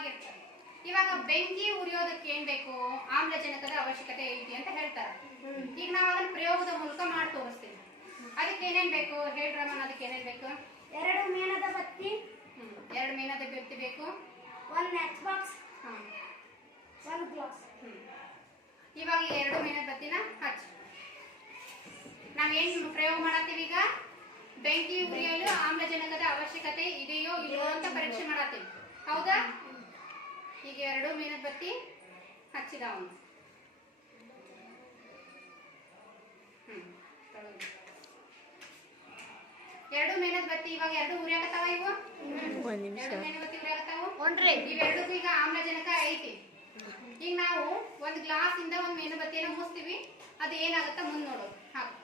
ಆಗಿರ್ತದೆ ಇವಾಗ ಬೆಂಕಿ ಉರಿಯೋದಕ್ಕೆ ಏನ್ ಬೇಕು? ಆಮ್ಲಜನಕದ ಅವಶ್ಯಕತೆ ಐತಿ ಅಂತ ಹೇಳ್ತಾರೆ. ಈಗ ನಾವು ಅದನ್ನ ಪ್ರಯೋಗದ ಮೂಲಕ ಮಾಡಿ ತೋರಿಸ್ತೀವಿ. ಅದಕ್ಕೆ ಏನೇನ್ ಬೇಕು? ಹೇಳ್ರಮ್ಮ ಅದಕ್ಕೆ ಏನೇನ್ ಬೇಕು? ಎರಡು ಮೀನದ ಬತ್ತಿ. ಎರಡು ಮೀನದ ಬತ್ತಿ ಬೇಕು. ಒಂದ್ ಮ್ಯಾಚ್ ಬಾಕ್ಸ್ ಒಂದ್ ಗ್ಲಾಸ್. ಇವಾಗ ಎರಡು ಮೇನದ ಬತ್ತಿನ ಹಚ್ಚಿ. ನಾವೇನ್ ಪ್ರಯೋಗ ಮಾಡತ್ತೀವಿ ಈಗ? ಬೆಂಕಿ ಉರಿಯಲು ಆಮ್ಲಜನಕದ ಅವಶ್ಯಕತೆ ಇದೆಯೋ ಇಲ್ಲೋ ಅಂತ ಪರೀಕ್ಷೆ ಮಾಡತ್ತೀವಿ. ಹೌದಾ? ಈಗ ಎರಡು ಮೇನದ ಬತ್ತಿ ಹಚ್ಚಿದ ಅವನು ಎರಡು ಮೇನದ ಬತ್ತಿ ಇವಾಗ ಎರಡು ಉರಿಯಾಕತ್ತಾವ ಇವು? ಒಂದ್ ನಿಮಿಷ. ಎರಡು ಮೇನದ ಬತ್ತಿ ಉರಿಯಾಕತ್ತಾವು ಒನ್ರಿ ಇವೆರಡಕ್ಕೂ ಈಗ ಆಮ್ಲಜನಕ ಐತಿ. ಈಗ ನಾವು ಒಂದ್ ಗ್ಲಾಸ್ ಇಂದ ಒಂದ್ ಮೇಣಬತ್ತಿಯನ್ನ ಮುಸ್ತೀವಿ. ಅದು ಏನಾಗತ್ತ ಮುಂದ್ ನೋಡೋದು ಹಾಕು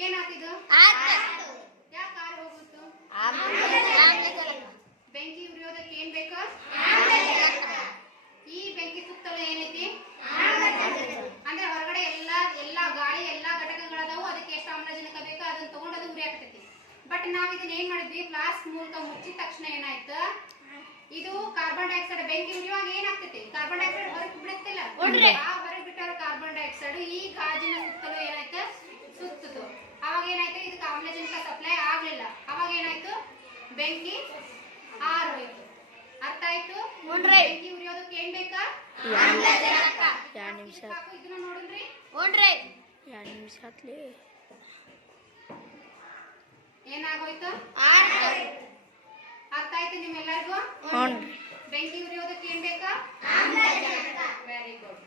ಏನಾತಿದು ಯಾಕೆ ಕಾರ್ ಹೋಗುತ್ತು ಬೆಂಕಿ ಉರಿಯೋದಕ್ಕೆ ಏನ್ ಬೇಕು ಈ ಬೆಂಕಿ ಸುತ್ತಲೂ ಏನೈತಿ? ಅಂದ್ರೆ ಹೊರಗಡೆ ಎಲ್ಲಾ ಎಲ್ಲಾ ಗಾಳಿ ಎಲ್ಲಾ ಘಟಕಗಳದಾವು ಅದಕ್ಕೆ ಎಷ್ಟು ಆಮ್ಲಜನಕ ಬೇಕೋ ಅದನ್ನ ತಗೊಂಡು ಅದು ಉರಿ ಆಗ್ತೈತಿ ಬಟ್ ನಾವ್ ಇದನ್ನ ಏನ್ ಮಾಡಿದ್ವಿ? ಗ್ಲಾಸ್ ಮೂಲಕ ಮುಚ್ಚಿದ ತಕ್ಷಣ ಏನಾಯ್ತು? ಇದು ಕಾರ್ಬನ್ ಡೈಆಕ್ಸೈಡ್ ಬೆಂಕಿ ಉರಿಯುವಾಗ ಏನಾಗ್ತೈತಿ? ಕಾರ್ಬನ್ ಡೈಆಕ್ಸೈಡ್ ಹೊರಗೆ ಬಿಡುತ್ತಿಲ್ಲ. ಆ ಹೊರಗೆ ಬಿಟ್ಟಾರ ಕಾರ್ಬನ್ ಡೈಆಕ್ಸೈಡ್ ಈ ಗಾಜಿನ ಸುತ್ತಲೂ ಏನಾಯ್ತು? ಸುತ್ತಿತು ಅವಾಗ ಏನಾಯ್ತು? ಇದಕ್ಕೆ ಆಮ್ಲಜನಕ ಸಪ್ಲೈ ಆಗ್ಲಿಲ್ಲ. ಅವಾಗ ಏನಾಯ್ತು? ಬೆಂಕಿ ಆರೋಯ್ತು. ಅರ್ಥ ಆಯ್ತು? ಬೆಂಕಿ ಬೇಕಾ ಎರಡು ನಿಮಿಷ ಎರಡು ನಿಮಿಷ ಆತ್ಲಿ. ಏನಾಗೋಯ್ತು? ಅರ್ಥ ಆಯ್ತು ನಿಮ್ಮೆಲ್ಲರಿಗೂ? ಬೆಂಕಿ ಉರಿಯೋದಕ್ಕೆ ಏನ್ ಬೇಕಾ? Very good